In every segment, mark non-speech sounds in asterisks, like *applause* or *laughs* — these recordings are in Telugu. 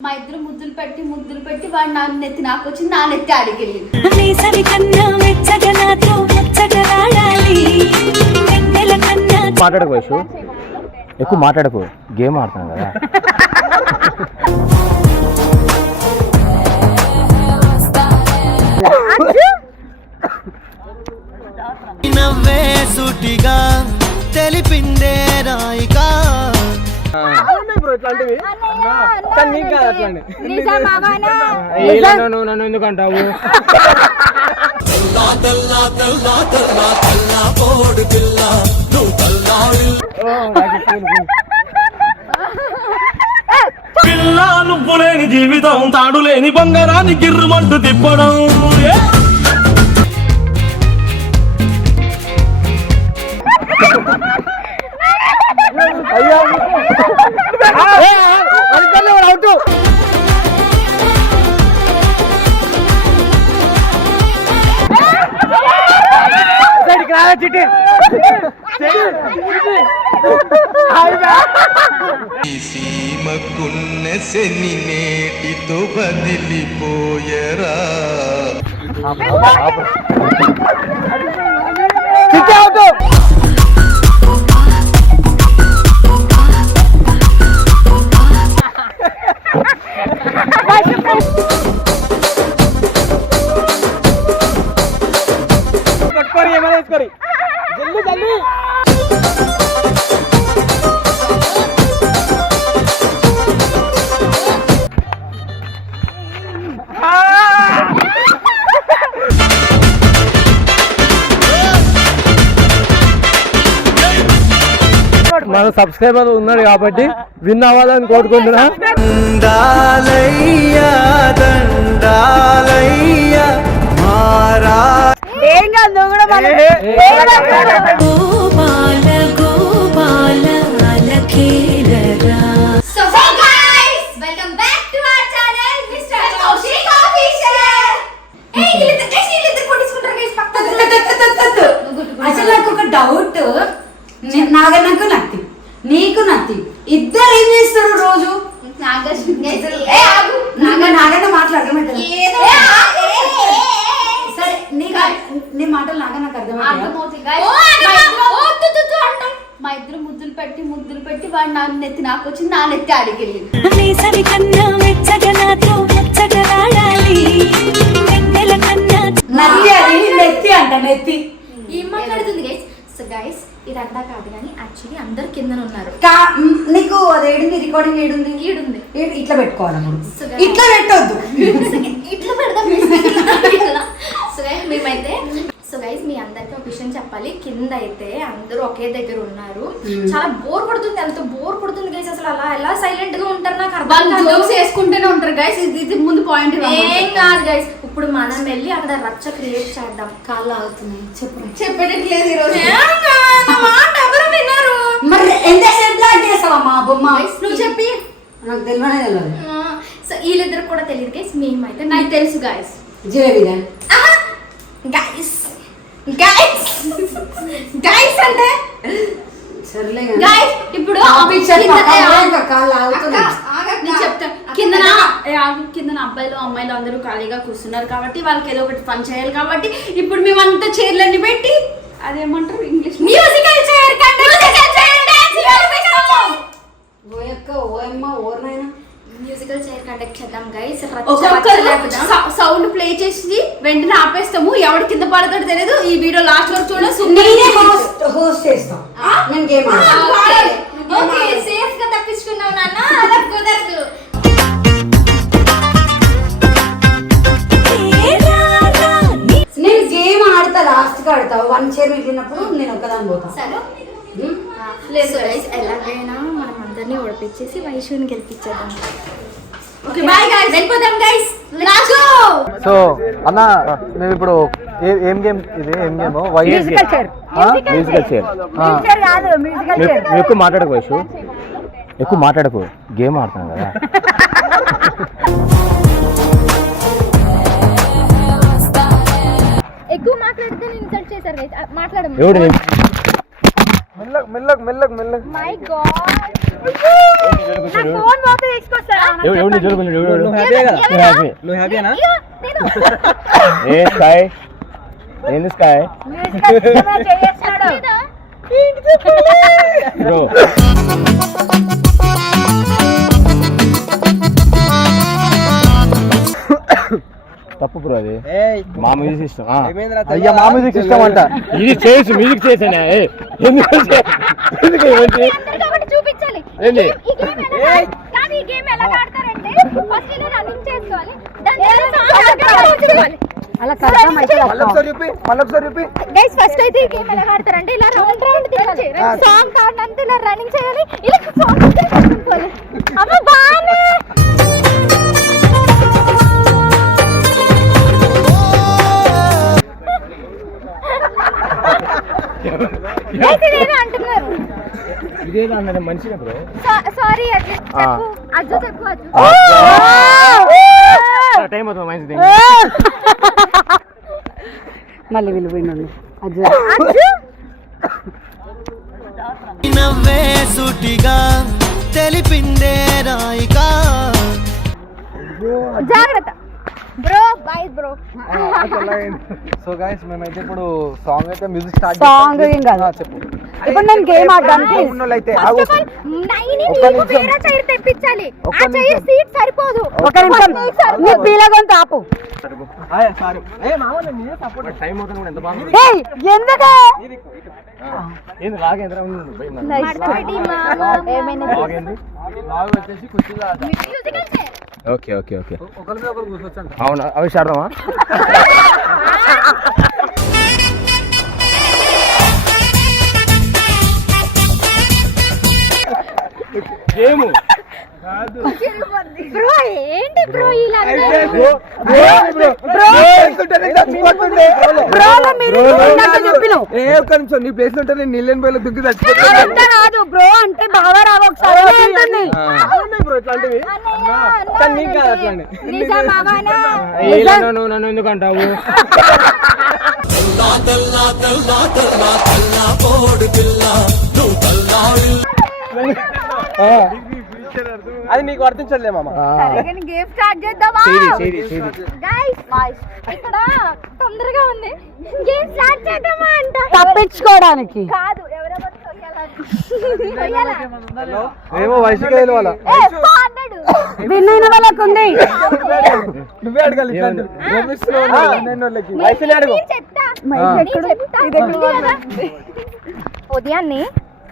మా ఇద్దరు ముద్దులు పెట్టి ముద్దులు పెట్టి వాడు నా నెత్తి నాకు వచ్చి నా నెత్తి అడిగెళ్ళింది కన్నా మాట్లాడకు వైషు ఎక్కువ మాట్లాడకు. గేమ్ ఆడుతున్నాను కదా. నవ్వే సూటిగా తెలిపిందే రాయిగా నన్ను ఎందుకు అంటావు? పిల్ల నువ్వు లేని జీవితం తాడు లేని బంగారాన్ని గిర్రుమంటూ తిప్పడం. ఏ? సీమకున్న శని నేటితో బదిలిపోయరా మన సబ్స్క్రైబర్ ఉన్నాడు కాబట్టి విన్ అవ్వాలని కోరుకుంటున్నా. దండాలయ్యా దండాలయ్యా మారా Gopala Gopala అలఖేలరా so guys welcome back to our channel mister Kaushik official ఏ పక్కన అసలు నాకు ఒక డౌట్ నాగనకు నత్తి నీకు నత్తి ఇద్దరు ఏం చేస్తారు రోజు నాగన్న మాట్లాడమంటారు ఏదో సరే నీకు నీ మాటలు నాగ నాకు అర్థమవుతుంది. మా ఇద్దరు ముద్దులు పెట్టి ముద్దులు పెట్టి వాడు నా నెత్తి నాకు వచ్చి నా నెత్తి అది నెత్తి అంట నెత్తి. ఏం మాట్లాడుతుంది గైస్ సో గైస్ ఇదంతా కాదు కానీ యాక్చువల్లీ అందరు కిందన ఉన్నారు. నీకు అది ఏడుంది? రికార్డింగ్ ఏడుంది? ఈడుంది ఇట్లా పెట్టుకోవాలి. ఇట్లా పెట్టొద్దు. *laughs* ఇట్లా పెడదాం సో గైస్ మేమైతే సో గైస్ మీ అందరికి ఒక విషయం చెప్పాలి. కింద అయితే అందరూ ఒకే దగ్గర ఉన్నారు. చాలా బోర్ కొడుతుంది అంత బోర్ కొడుతుంది గైస్ అసలు అలా ఎలా సైలెంట్గా ఉంటారు నాకు అర్థం కాదు. చేసుకుంటూనే ఉంటారు గైస్ ఇది ఇది ముందు పాయింట్ ఏం కాదు గైస్ ఇప్పుడు మనం వెళ్ళి అక్కడ రచ్చ క్రియేట్ చేద్దాం. కాళ్ళు ఆగుతున్నాయి చెప్పు. చెప్పేటట్లేదు ఈరోజు. మాట ఎవరు వినరు మరి ఎంతసేపు చేస్తావా మా బొమ్మ? నువ్వు చెప్పి. నాకు తెలియనే తెలియదు. సో వీళ్ళిద్దరు కూడా తెలియదు గైస్ మేమైతే నాకు తెలుసు గాయస్ జిలేబీగా గైస్ గైస్ గైస్ అంటే? సర్లే గైస్ ఇప్పుడు కిందన కిందన అబ్బాయిలు అమ్మాయిలు అందరూ ఖాళీగా కూర్చున్నారు కాబట్టి వాళ్ళకి ఏదో ఒకటి పని చేయాలి కాబట్టి ఇప్పుడు మేమంతా చైర్లన్నీ పెట్టి అదేమంటారు ఇంగ్లీష్ మ్యూజికల్ చైర్ ఓయక్క ఓయమ్మ ఓర్నైనా? మ్యూజికల్ చైర్ కండక్ట్ చేద్దాం గైస్ సౌండ్ ప్లే చేసి వెంటనే ఆపేస్తాము. ఎవడు కింద పడతాడో తెలియదు ఈ వీడియో లాస్ట్ వరకు చూడ. నేనే హోస్ట్ హోస్ట్ చేస్తాం. ఓకే సేఫ్గా తప్పించుకున్నావు నాన్న. అలా కుదరదు. నేను గేమ్ ఆడతా లాస్ట్కి ఆడతా. వన్ చైర్ మిగిలినప్పుడు నేను ఒకదాని పోతా. సరే. హ్మ్? లేదు ఎలాగైనా మనం అందరినీ ఓడిపించేసి వైషుని గెలిపించేద్దాం. సో అన్న మేము ఇప్పుడు ఏ- ఏం గేమ్ ఇది ఏం game? Musical chair musical chair ఎక్కువ మాట్లాడకు వైషు ఎక్కువ మాట్లాడకు. గేమ్ ఆడుతున్నాను కదా. *laughs* ఎక్కువ మాట్లాడితే నేను ఇన్సల్ట్ చేశారు మాట్లాడము మెల్లగా మెల్లగా మెల్లగా మై గాడ్ ఫోన్ పోతే తీసుకొస్తారా ఎవడు ఎవడు చూడు కొంచెం ఎవడు నువ్వు హ్యాపీ కదా నువ్వు హ్యాపీ నువ్వు హ్యాపీనా ఏ స్కాయ్ ఏంది స్కాయ్ బ్రో తప్పు బ్రో అది. మా మ్యూజిక్ సిస్టమ్ అయ్యా మా మ్యూజిక్ సిస్టమ్ అంట ఇది చేయొచ్చు మ్యూజిక్ చేసానే? ఎందుకు చే- ఎందుకు ఇవన్నీ? ఒకటి చూపించాలి. ఏంది? ఈ గేమ్ ఎలా కాదు ఈ గేమ్ ఎలా ఆడతారంటే ఫస్ట్ ఇలా రన్నింగ్ చేసుకోవాలి. దాని తర్వాత అలా కష్టం అయితే మళ్ళీ ఒకసారి చెప్పి మళ్ళీ ఒకసారి చెప్పి గైస్ ఫస్ట్ అయితే ఈ గేమ్ ఎలా ఆడతారంటే ఇలా రౌండ్ రౌండ్ తిరగాలి సాంగ్ ఇలా రన్నింగ్ చేయాలి ఇలా సాంగ్ పోవాలి అమ్మ బానే ఇదేదో అంటున్నారు. ఇదేదో అన్నది మంచిగా బ్రో? సారీ అజ్జు ఆ. చెప్పు. అజ్జు చెప్పు అజ్జు టైం అవుతుంది మంచిది మళ్ళీ వీళ్ళు పోయినండి అది అజ్జు నవ్వే సూటిగా తెలిపిందే రాయిగా జాగ్రత్త. Bro boy bro so guys మేమైతే ఇప్పుడు సాంగ్ అయితే మ్యూజిక్ స్టార్ట్ సాంగ్ ఏం కాదు. చెప్పు. ఇప్పుడు నేను గేమ్ ఆడడానికి ఉన్నోళ్ళైతే ఆగు. నైని నీకు. వేరే చైర్ తెప్పించాలి. ఒక్క ఆ చైర్. సీట్ సరిపోదు. ఒక నిమిషం. నీ పీలగొంత ఆపు. ఆయ్, ఓకే ఓకే ఓకే. అవునా? అవి ఆడదామా గేమ్. బ్రో ఏంటి బ్రో ఇలా బ్రోలో మీరు ఇందాక చెప్పినావు. ఏ ఒక్క నిమిషం నీ ప్లేస్ ఉంటే నేను నీళ్ళని పోయి దుక్కి చచ్చిపోతాను అదంతా కాదు బ్రో అంటే బాగా రావు ఒకసారి అంటుంది. బ్రో ఇట్లాంటివి. కానీ నీకు కాదు అట్లాంటి నన్ను నన్ను ఎందుకు అంటావు? అది నీకు వర్తించలే మామ. గేమ్ స్టార్ట్ చేద్దామా? చేది చేది గైస్ ఇక్కడ తొందరగా ఉంది. గేమ్ స్టార్ట్ చేద్దామా అంట? తప్పించుకోవడానికి. కాదు ఎవరెవరు? ఏమో వయసుకి వెళ్ళి వాళ్ళ ఏ, 400. విన్ అయిన వాళ్ళకు ఉంది. నువ్వే అడగాలి. ఉదయాన్ని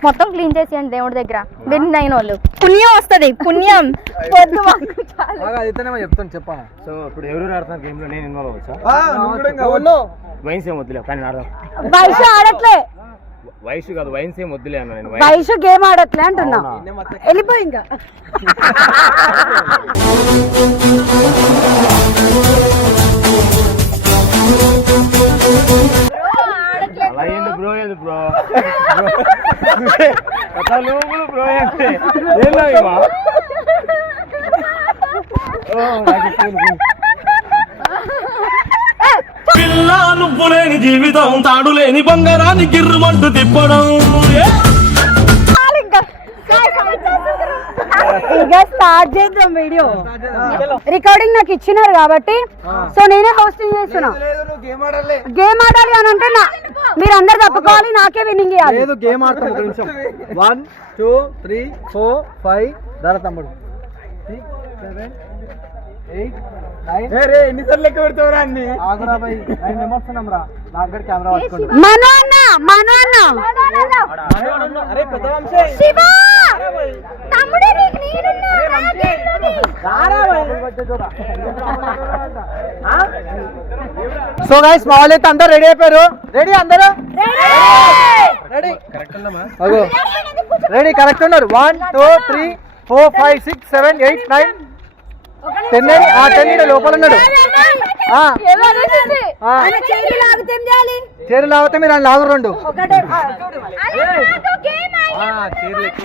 మొత్తం క్లీన్ చేసేయండి దేవుడి దగ్గర. విన్ అయిన వాళ్ళు పుణ్యం వస్తది *laughs* పుణ్యం. పొద్దు మాకు చాలు. అయితేనేమో చెప్తాను చెప్పాను సో ఇప్పుడు ఎవరు ఆడుతున్నారు గేమ్లో నేను ఇన్వాల్వ్ అవ్వచ్చా? వైన్స్ ఏం వద్దులే కానీ ఆడదాం. వయసు ఆడట్లే. వయసు కాదు వైన్స్ ఏం వద్దులే అన్న నేను వయసు గేమ్ ఆడట్లే అంటున్నా. వెళ్ళిపోయి ఇంకా. *laughs* లేదు బ్రో ఏంది బ్రో అట్లా నువ్వు బ్రో ఏంటి? ఏం లాగేమా పిల్ల నువ్వు. లేని జీవితం తాడు లేని బంగారాన్ని గిర్రుమంటూ తిప్పడం. ఇంకా. స్టార్ట్ చేద్దాం వీడియో రికార్డింగ్ నాకు ఇచ్చినారు కాబట్టి సో నేనే హోస్టింగ్ చేస్తున్నా. గేమ్ ఆడాలి. అని అంటే మీరు అందరు తప్పుకోవాలి నాకే విన్నింగ్ ఇవ్వాలి. లేదు గేమ్ ఆడతాం ఒక నిమిషం. One two three four five ధర తమ్ముడు. సిక్స్ సెవెన్ ఎన్నిసార్లు లెక్క పెడతావురా అన్ని? ఆగురా బై నైన్ మెంబర్స్ ఉన్నాం రా నా దగ్గర కెమెరా పట్టుకోండి. మను అన్న మను అన్న. అరే పెద్ద వంశీ శివ! తమ్ముడే నీకు నేనున్నా నాకేంటి? సో గైస్ మా వాళ్ళైతే అందరూ రెడీ అయిపోయారు? రెడీ అందరూ? రెడీ రెడీ కరెక్ట్ ఉన్నారు. One two three four five six seven eight nine ten ఆ టెన్ లోపల ఉన్నాడు? చీరలు లాగితే మీరు ఆయన లాగు రెండు.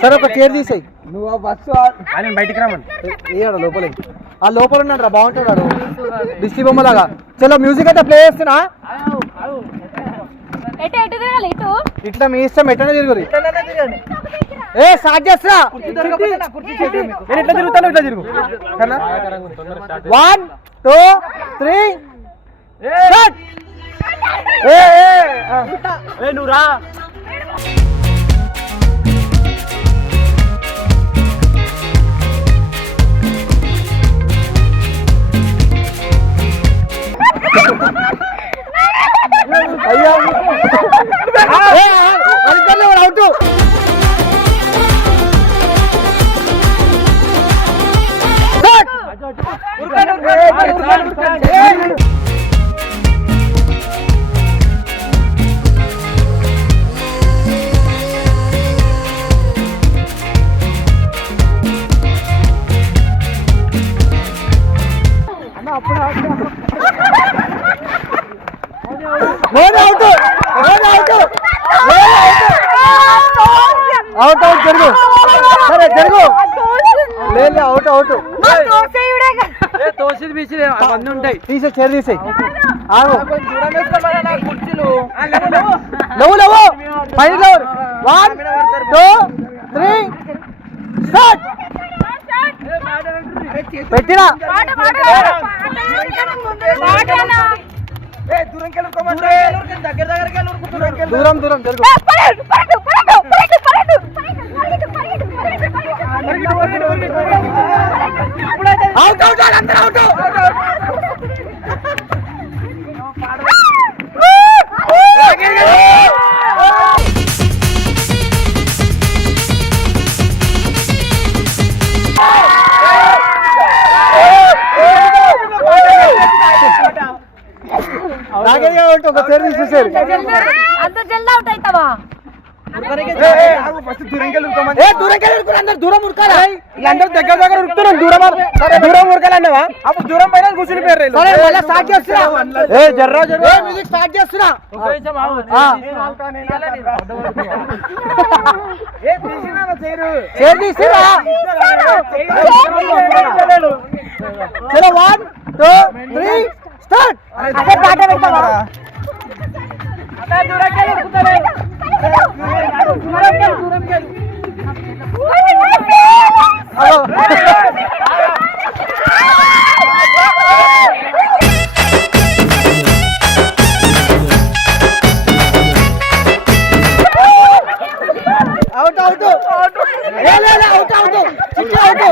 సరే ఒక చీర తీసేయి. నువ్వు ఆ బస్సు ఆయన బయటికి రమ్మని ఇయ్యాడు లోపల. ఆ లోపల ఉన్నాడు రా బాగుంటాడు దిష్టి బొమ్మలాగా చలో మ్యూజిక్ అయితే ప్లే చేస్తున్నా. ఎటు ఎటు తిరగాలి? ఇటు? ఇట్లా మీ ఇష్టం ఎట్లనే తిరుగురు ఏ స్టార్ట్ చేస్తా నేను ఇట్లా తిరుగుతాను ఇట్లా తిరుగు. వన్ టూ త్రీ ఏ ఏ నువ్వు రా. *laughs* అయ్యా అవుట్ తీసే చైర్ తీసేయి ఆగు. నువ్వు నువ్వు. పైన లేవు వన్ టూ త్రీ స్టార్ట్ పెట్టినా? దూరం దూరం జరుగు. అవుట్ అవుట్ అందరూ అవుట్ నాగయ్య తీసేసారు అంత జల్ది అవుట్ అవుతావా? ఏ దూరం ఉరుకురు అందరు దూరం ఉరకాలి అందరూ దగ్గర దగ్గర ఉరుకుతున్నారు దూరం సరే దూరం ఉరకాలన్నావా? అప్పుడు దూరం పైన కూర్చుని పేరు సరే మళ్ళీ స్టార్ట్ చేస్తున్నా. ఏ జర్రా జర్రా. మ్యూజిక్ స్టార్ట్ చేస్తున్నా. ఆ. చైర్. తీసిరా చలో వన్ టూ త్రీ స్టార్ట్ అదే పాట out out. Out out. Chitti out.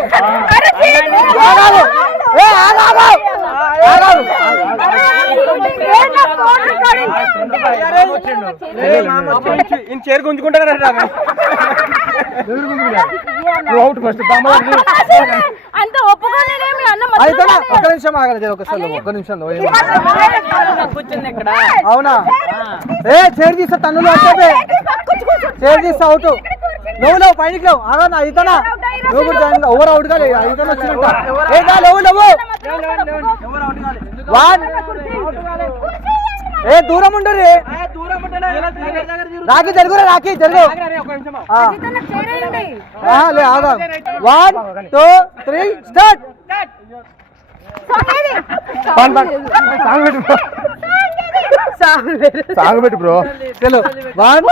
చేరు గుంజుకుంటారా? అవుట్ ఫస్ట్ అంత ఒప్పుకోలేదేమి అన్న అయితే ఒక నిమిషం ఆగలేదు ఒకసారి ఒక నిమిషం అవునా? ఏ చేరు తీస్తా తన్నులు చేరు తీస్తా అవుట్. నువ్వు లేవు పైనకి లేవు. ఆగా అయితేనా నువ్వు కూడా జాయిన్ ఓవర్ అవుట్ కాలే అయితేనా వచ్చినట్టు. ఏ కా లేవు లేవు. వన్. ఏ దూరం ఉండరు రాకి జరుగురా రాకి జరుగు. ఆ. ఆహా, లే ఆగా one two three start. Song పెట్టు బ్రో సాంగ్ పెట్టు. బ్రో. చలో. వన్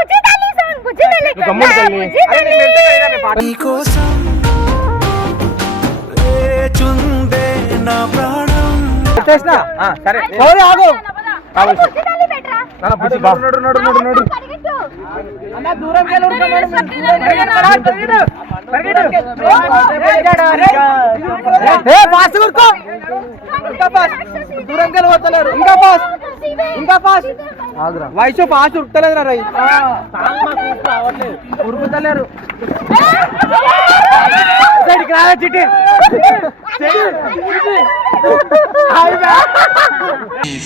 సరే. ఆగు. ఫాస్ట్ కొడుకో ఇంకా ఫాస్ట్ ఇంకా ఫాస్ట్ వయసు ఫాస్ట్ ఉరుకుతలేదురా రై. ఉరుకుతలేరు. చిట్టి.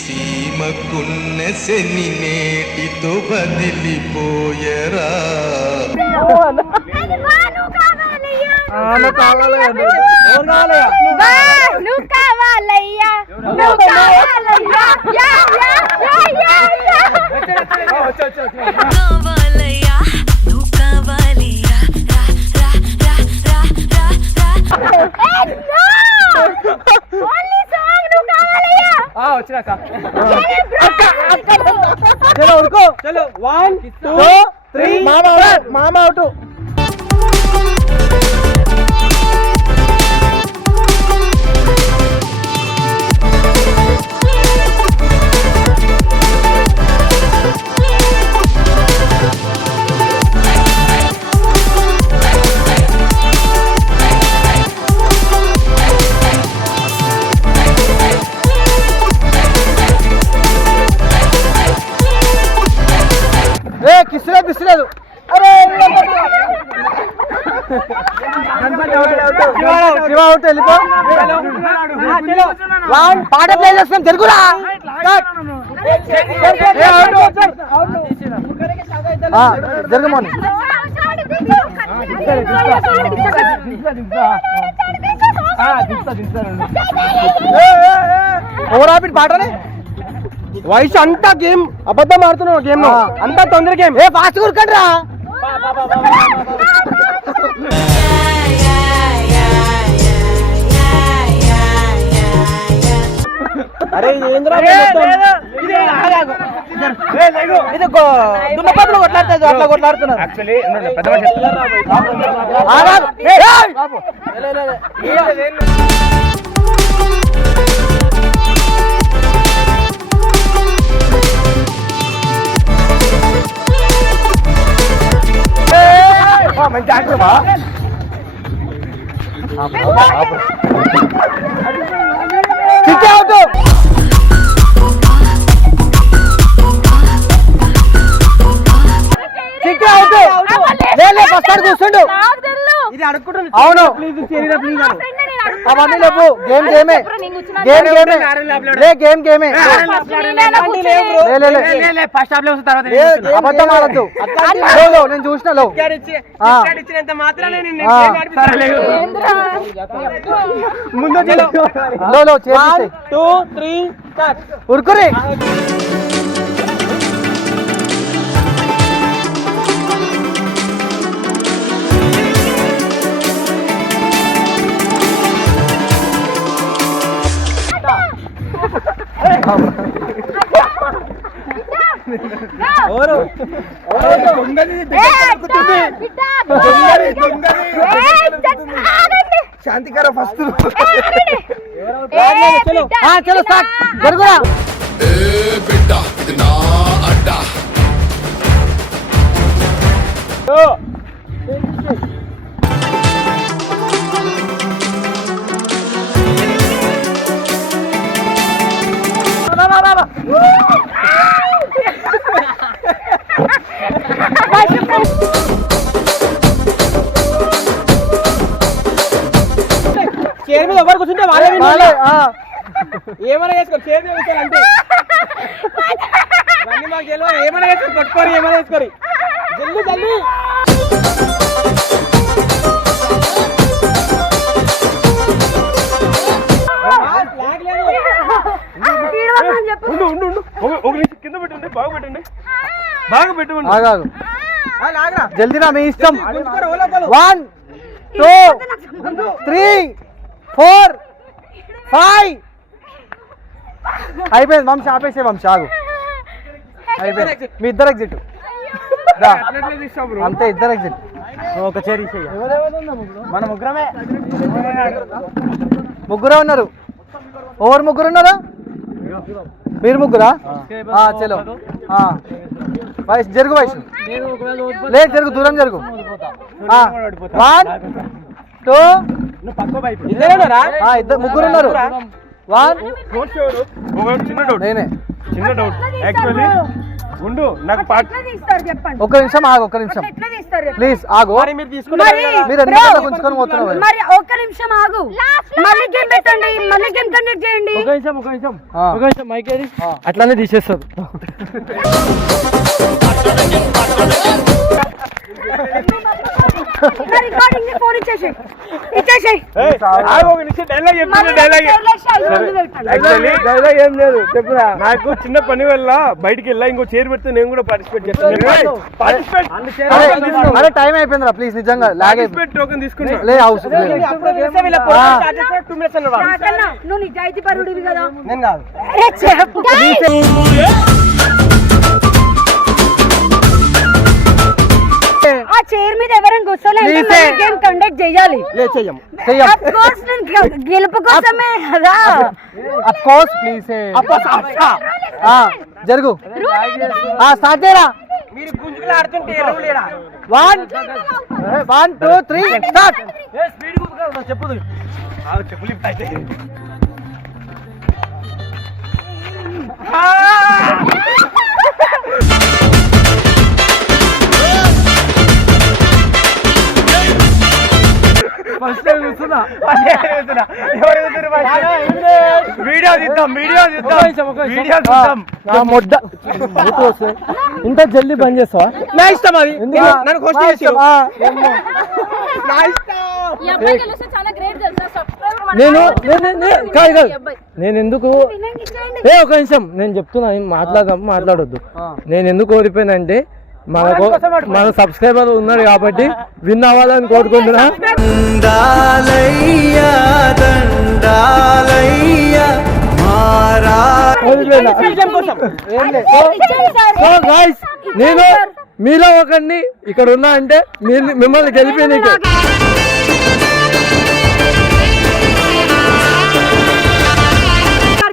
సీమకున్న శని నేటితో బదిలిపోయరా? నువ్వు కావాలయ్యా. నువ్వు కావాలయ్యా. యా, యా, యా, యా, యా. కావాలయ్యా. నువ్వు కావాలియా రా రా రా రా రా రా. ఏ, no! Only song నువ్వు కావాలయ్యా. వచ్చినాక ఏ, bro! చలో ఉరుకో చలో వన్ టూ త్రీ మామ అవుట్ మామ అవుట్. పాట ప్లే చేస్తున్నాం తెలుగురా? జరగమని ఓవర్ ఆపిడ్ పాటనే? వయసు అంతా గేమ్ అబద్ధం ఆడుతున్నావు గేమ్ అంతా తొందర గేమ్. ఏ ఫాస్ట్ కూరకండి రా ఇది దున్నపతులు కొట్లాడుతుంది అట్లా కొట్లాడుతున్నారు! మంచి ఆటమా లే ఫస్ట్ ఆడు కూర్చుండు. ఇది అడుక్కుంటుంది అవును. అవన్నీ లేవు గేమ్ గేమే గేమ్. గేమే లే గేమ్ గేమే. లే, లే, లే. ఏ, అబద్ధం ఆడద్దు. లో, నేను చూసిన లో. ఆ. ఆ. లో, లో, చేపిస్తాయి. ఉరుకురి. శాంతికర ఫస్ట్ చలో. స్టార్ట్ జరుగురా బిడ్డ. ఇది నా అడ్డా. ఎవరు కూర్చుంటే వాళ్ళే వాళ్ళే ఏమైనా చేసుకోరు కూర్చోాలి అంతే. ఇవన్నీ మాకు తెలియదు. ఏమైనా చేసుకోరు పట్టుకోరు ఏమైనా చేసుకోరు జల్దీ జల్దీ. ఉండు ఉండు ఉండు. ఒక- ఒక నిమిషం కింద పెట్టండి బాగా పెట్టండి. బాగా పెట్టుకోండి ఆగాగు జల్దీ నా మీ ఇష్టం. One two three four five. అయిపోయింది వంశ ఆపేసే వంశ ఆగు. అయిపోయింది. మీ ఇద్దరు ఎగ్జిట్ అంతే ఇద్దరు ఎగ్జిట్ ఒక చేరి మన ముగ్గురమే. ముగ్గురే ఉన్నారు. ఓవర్ ముగ్గురు ఉన్నారు? మీరు ముగ్గురా? చలో. వయసు జరుగు వయసు లేదు జరుగు దూరం జరుగు. వన్ టూ ఆ, ఇద్దరు ముగ్గురు ఉన్నారు. వన్. ఒక చిన్న డౌట్. నేనే. చిన్న డౌట్. యాక్చువల్లీ ఉండు నాకు ఒక్క నిమిషం ఆగు ఒక్క నిమిషం. ప్లీజ్ ఆగు. మీరు గుంజుకొని పోతున్నారు మరి ఒక్క నిమిషం ఆగు. మళ్ళీ గేమ్ పెట్టండి మళ్ళీ గేమ్ కండక్ట్ చేయండి. ఆ. అట్లానే తీసేస్తారు. *laughs* రికార్డింగ్ ఫోన్ ఇచ్చేసి ఇచ్చేసి డైలాగ్ చెప్తున్నా డైలాగ్ యాక్చువల్లీ ఏం లేదు చెప్పురా నాకు చిన్న పని వల్ల బయటికి వెళ్ళా ఇంకో చైర్ పెడితే నేను కూడా పార్టిసిపేట్ చేస్తాను. పార్టిసిపేట్ అరే, టైం అయిపోయిందిరా ప్లీజ్ నిజంగా లాగ్ అయిపోయింది టోకెన్ తీసుకున్నా లే. రాకన్నా, నువ్వు నిజాయితీ పరుడివి కదా. నేను కాదు. చైర్ మీద ఎవరైనా కూర్చోలేదు Please. గేమ్ కండక్ట్ చేయాలి. గెలుపు కోసమే కదా. అఫ్ కోర్స్ ప్లీజ్ జరుగు. ఆ స్టార్ట్ చేయరా one one two three start video తీద్దాం వీడియో తీద్దాం వీడియో తీద్దాం మొడ్డ ఇంత జల్దీ బంద్ చేస్తావా? నా ఇష్టం అది. నన్ను క్వశ్చన్ చేసావు నా ఇష్టం. నేను నేను- నేను- కాదు కాదు. నేను ఎందుకు ఏ ఒక నిమిషం. నేను చెప్తున్నా మాట్లాడదాం మాట్లాడొద్దు. నేను ఎందుకు ఓడిపోయినంటే మనకు మన సబ్స్క్రైబర్ ఉన్నాడు కాబట్టి విన్ అవ్వాలని కోరుకుంటున్నా. నేను మీలో ఒకరిని ఇక్కడ ఉన్నా అంటే మిమ్మల్ని గెలిపేందుకే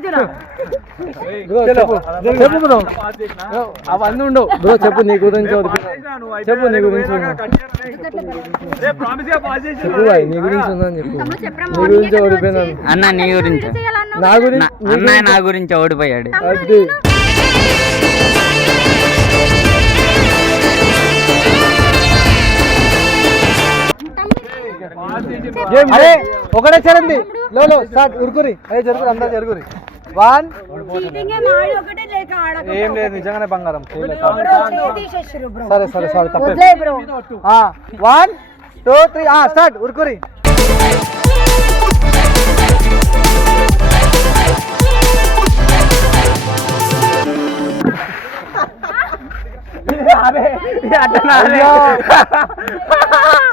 బ్రో, చెప్పు. చెప్పు బ్రో. అవన్నీ ఉండవు. బ్రో చెప్పు నీ గురించి. చెప్పు నీ గురించి. చెప్పు. భాయ్ నీ గురించి ఉందని చెప్పు. నీ గురించి ఓడిపోయినాను అన్న నీ గురించి. నా గురించి నీ అన్న గురించి- నా గురించి ఓడిపోయాడు. అది. అరే ఒకటే చరండి లో లో స్టార్ట్ ఉరుకురి. అదే జరుగురు అందరూ జరుగురి వన్ ఏం లేదు నిజంగానే బంగారం. సరే సరే సారీ తప్పే. వన్ టూ త్రీ స్టార్ట్ ఉరుకురి. అయ్యో.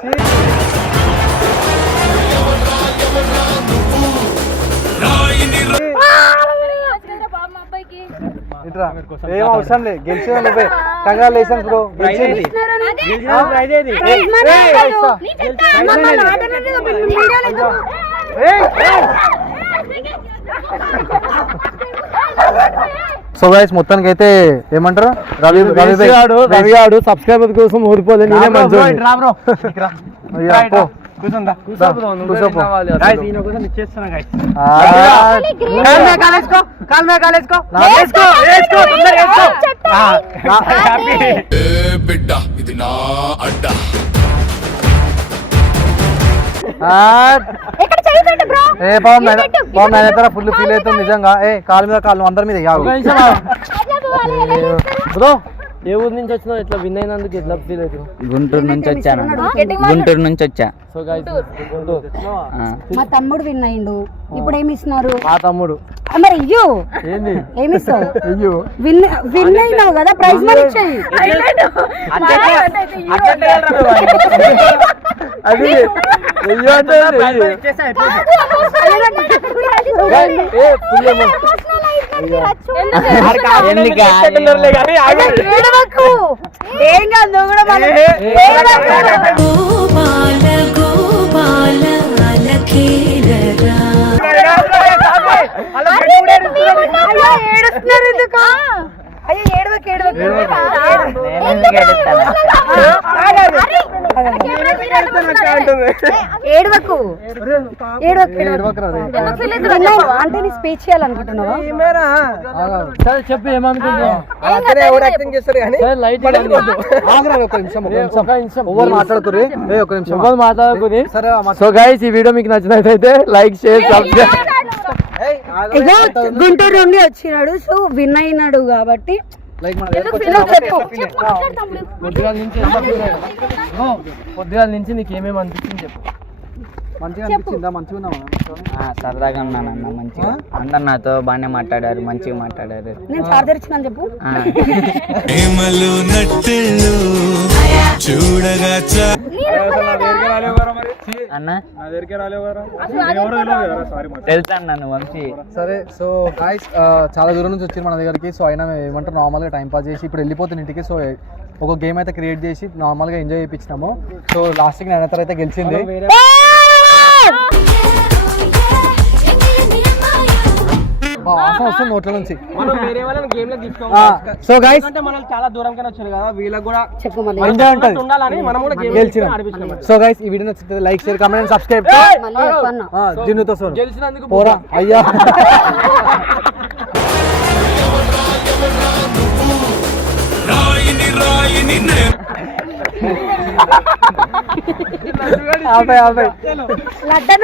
*laughs* ఇట్రా ఏం అవసరం లేదు గెలిచిన నువ్వే కంగ్రాచులేషన్స్ బ్రో గెలిచింది సో గైస్ మొత్తానికి అయితే ఏమంటారు రవి రవి గాడు రవి గాడు సబ్స్క్రైబర్ కోసం ఓడిపోలే నేనే మంచి కూర్చోపో ఏ బిడ్డ ఇది నా అడ్డా. ఏ పవన్ పవన్ ఆయన ఫుల్ ఫీల్ అవుతుంది నిజంగా. ఏ కాలు మీద కాలు అందరి మీద యాగు. బ్రో ఏ ఊరు నుంచి వచ్చినావు? ఇట్లా విన్ అయినందుకు ఎట్లా ఫీల్ అవుతున్నావు గుంటూరు నుంచి వచ్చాను. గుంటూరు నుంచి వచ్చా. So guys. మా తమ్ముడు విన్ అయిండు. ఇప్పుడు ఏమి ఇస్తున్నారు? మా తమ్ముడు. మరి ఇయ్యు. ఏంది? ఏమి ఇస్తావు? అయ్యో విన్ విన్ అయినావు కదా ప్రైజ్ మనీ ఇచ్చేయి. అది అయ్యో అంటే ఏడుస్తున్నారు ఎందుకు? అయ్యో ఏడవకు ఏడవకు. ఏడవకు అంటే నీ స్పీచ్ చేయాలనుకుంటున్నావా సరే చెప్పు ఏమనుకుంటున్నావు సో గైస్ ఈ వీడియో మీకు నచ్చినట్లయితే లైక్ షేర్ సబ్స్క్రైబ్ గుంటూరు నుండి వచ్చినాడు సో విన్ అయినాడు కాబట్టి లైక్ పొద్దుగాల నుంచి పొద్దుగాల నీకు ఏమేమి అనిపించింది చెప్పు. మంచిగా అనిపించిందా? మంచిగా ఉన్నావా? ఆ, సరదాగా ఉన్నాను అన్న మంచిగా. అందరు నాతో బాగానే మాట్లాడారు మంచిగా మాట్లాడారు. నేను చార్జర్ చెప్పు. చూడగా అన్న? తెలుసా అన్న నువ్వు వంశీ. సరే సో గాయస్ చాలా దూరం నుంచి వచ్చారు మన దగ్గరికి సో అయినా మేము ఏమంటారు నార్మల్గా టైం పాస్ చేసి ఇప్పుడు వెళ్ళిపోతుంది ఇంటికి సో ఒక గేమ్ అయితే క్రియేట్ చేసి నార్మల్గా ఎంజాయ్ చేయించినాము. సో లాస్ట్కి నేనతర అయితే గెలిచింది. వస్తుంది నోట్ల నుంచి. మనం వేరే వాళ్ళని గేమ్లో తీసుకోవాలి సో గైస్ మనం చాలా దూరం కన్నా వచ్చారు కదా వీళ్ళకి కూడా చెప్పు మళ్ళీ. ఎంజాయ్ ఉంటుంది. ఉండాలని మనం కూడా గేమ్ గెలిచినాం. సో గైస్ ఈ వీడియో నచ్చితే లైక్ షేర్ కమెంట్ సబ్స్క్రైబ్ జిన్నుతో సోను. గెలిచినందుకు పోరా అయ్యా. రాయిని *laughs* ఆపే